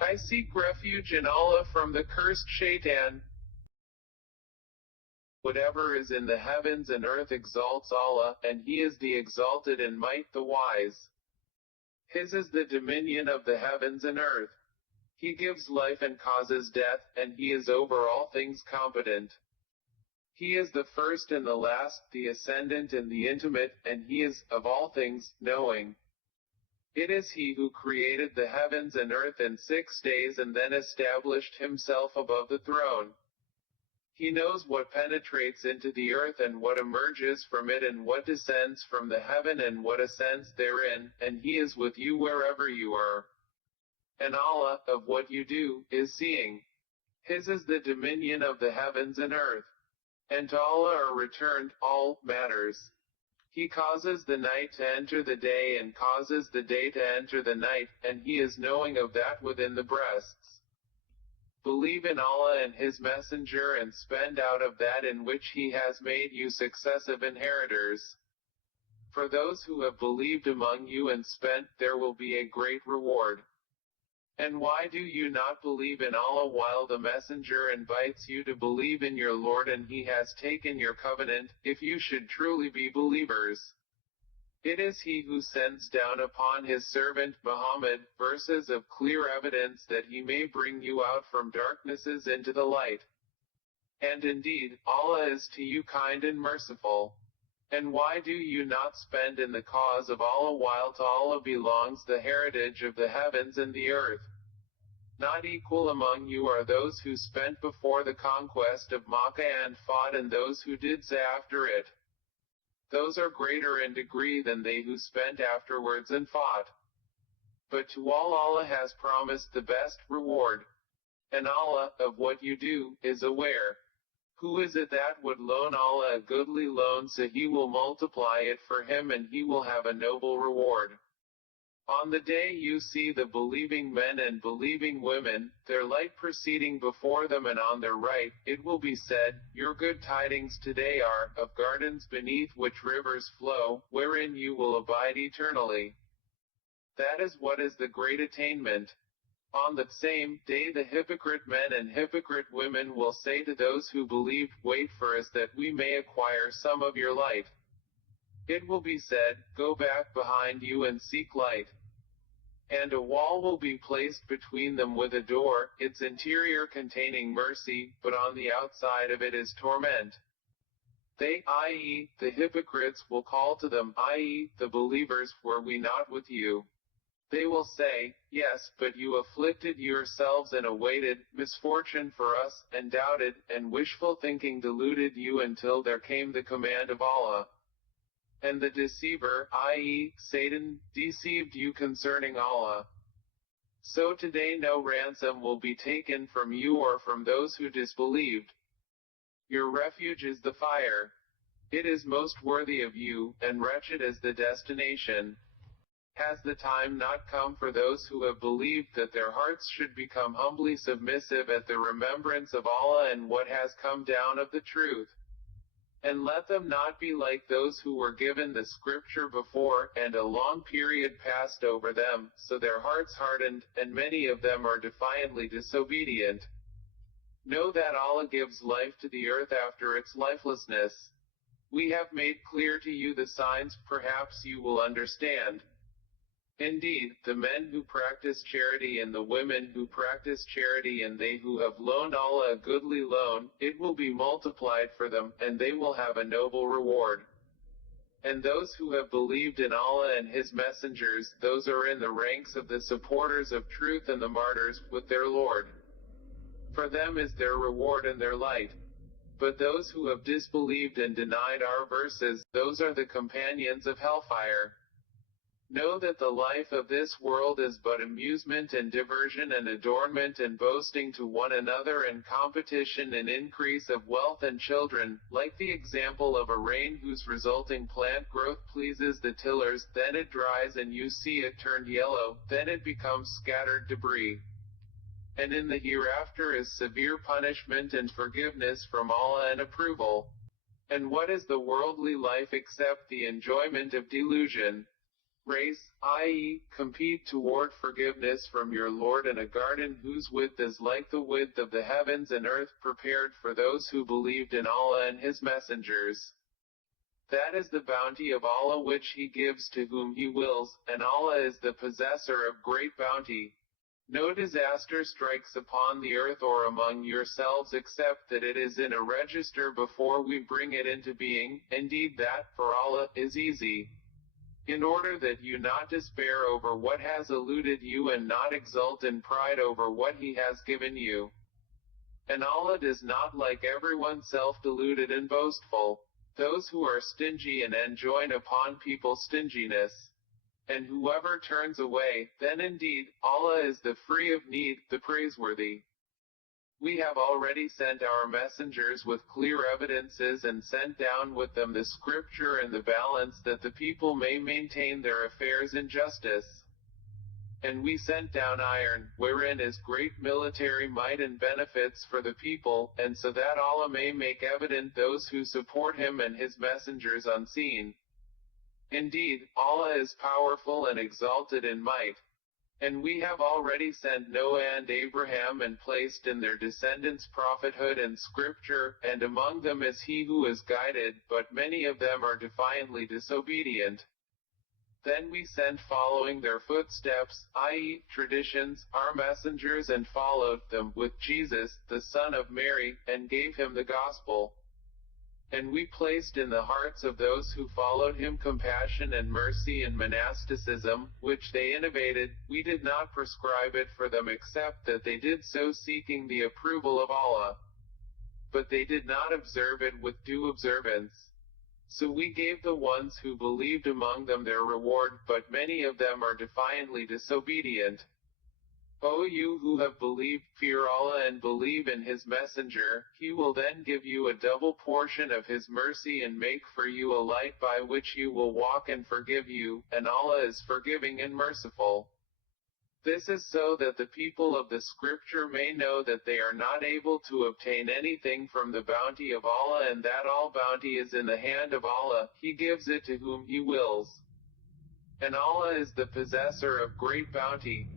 I seek refuge in Allah from the cursed shaitan. Whatever is in the heavens and earth exalts Allah, and He is the exalted in might, the wise. His is the dominion of the heavens and earth. He gives life and causes death, and He is over all things competent. He is the first and the last, the Ascendant and the Intimate, and He is, of all things, knowing. It is He who created the heavens and earth in 6 days and then established Himself above the throne. He knows what penetrates into the earth and what emerges from it and what descends from the heaven and what ascends therein, and He is with you wherever you are. And Allah, of what you do, is seeing. His is the dominion of the heavens and earth. And to Allah are returned all matters. He causes the night to enter the day and causes the day to enter the night, and He is knowing of that within the breasts. Believe in Allah and His Messenger and spend out of that in which He has made you successive inheritors. For those who have believed among you and spent, there will be a great reward. And why do you not believe in Allah while the Messenger invites you to believe in your Lord and He has taken your covenant, if you should truly be believers? It is He who sends down upon His servant Muhammad verses of clear evidence that He may bring you out from darknesses into the light. And indeed, Allah is to you kind and merciful. And why do you not spend in the cause of Allah while to Allah belongs the heritage of the heavens and the earth? Not equal among you are those who spent before the conquest of Makkah and fought and those who did so after it. Those are greater in degree than they who spent afterwards and fought. But to all Allah has promised the best reward. And Allah, of what you do, is aware. Who is it that would loan Allah a goodly loan so He will multiply it for him and he will have a noble reward? On the day you see the believing men and believing women, their light proceeding before them and on their right, it will be said, your good tidings today are, of gardens beneath which rivers flow, wherein you will abide eternally. That is what is the great attainment. On the same day the hypocrite men and hypocrite women will say to those who believed, wait for us that we may acquire some of your light. It will be said, go back behind you and seek light. And a wall will be placed between them with a door, its interior containing mercy, but on the outside of it is torment. They, i.e., the hypocrites, will call to them, i.e., the believers, were we not with you? They will say, yes, but you afflicted yourselves and awaited misfortune for us, and doubted, and wishful thinking deluded you until there came the command of Allah. And the deceiver, i.e., Satan, deceived you concerning Allah. So today no ransom will be taken from you or from those who disbelieved. Your refuge is the fire. It is most worthy of you, and wretched is the destination. Has the time not come for those who have believed that their hearts should become humbly submissive at the remembrance of Allah and what has come down of the truth? And let them not be like those who were given the scripture before, and a long period passed over them, so their hearts hardened, and many of them are defiantly disobedient. Know that Allah gives life to the earth after its lifelessness. We have made clear to you the signs, perhaps you will understand. Indeed, the men who practice charity and the women who practice charity and they who have loaned Allah a goodly loan, it will be multiplied for them, and they will have a noble reward. And those who have believed in Allah and His messengers, those are in the ranks of the supporters of truth and the martyrs, with their Lord. For them is their reward and their light. But those who have disbelieved and denied our verses, those are the companions of hellfire. Know that the life of this world is but amusement and diversion and adornment and boasting to one another and competition and increase of wealth and children, like the example of a rain whose resulting plant growth pleases the tillers, then it dries and you see it turned yellow, then it becomes scattered debris. And in the hereafter is severe punishment and forgiveness from Allah and approval. And what is the worldly life except the enjoyment of delusion? race, i.e., compete toward forgiveness from your Lord in a garden whose width is like the width of the heavens and earth, prepared for those who believed in Allah and His messengers. That is the bounty of Allah which He gives to whom He wills, and Allah is the possessor of great bounty. No disaster strikes upon the earth or among yourselves except that it is in a register before we bring it into being. Indeed that, for Allah, is easy. In order that you not despair over what has eluded you and not exult in pride over what He has given you. And Allah does not like everyone self-deluded and boastful, those who are stingy and enjoin upon people stinginess. And whoever turns away, then indeed, Allah is the free of need, the praiseworthy. We have already sent our messengers with clear evidences and sent down with them the scripture and the balance that the people may maintain their affairs in justice. And we sent down iron, wherein is great military might and benefits for the people, and so that Allah may make evident those who support Him and His messengers unseen. Indeed, Allah is powerful and exalted in might. And we have already sent Noah and Abraham and placed in their descendants prophethood and scripture, and among them is he who is guided, but many of them are defiantly disobedient. Then we sent following their footsteps, i.e., traditions, our messengers and followed them with Jesus, the son of Mary, and gave him the gospel. And we placed in the hearts of those who followed him compassion and mercy and monasticism, which they innovated. We did not prescribe it for them except that they did so seeking the approval of Allah. But they did not observe it with due observance. So we gave the ones who believed among them their reward, but many of them are defiantly disobedient. O you who have believed, fear Allah and believe in His messenger, He will then give you a double portion of His mercy and make for you a light by which you will walk and forgive you, and Allah is forgiving and merciful. This is so that the people of the scripture may know that they are not able to obtain anything from the bounty of Allah and that all bounty is in the hand of Allah, He gives it to whom He wills. And Allah is the possessor of great bounty.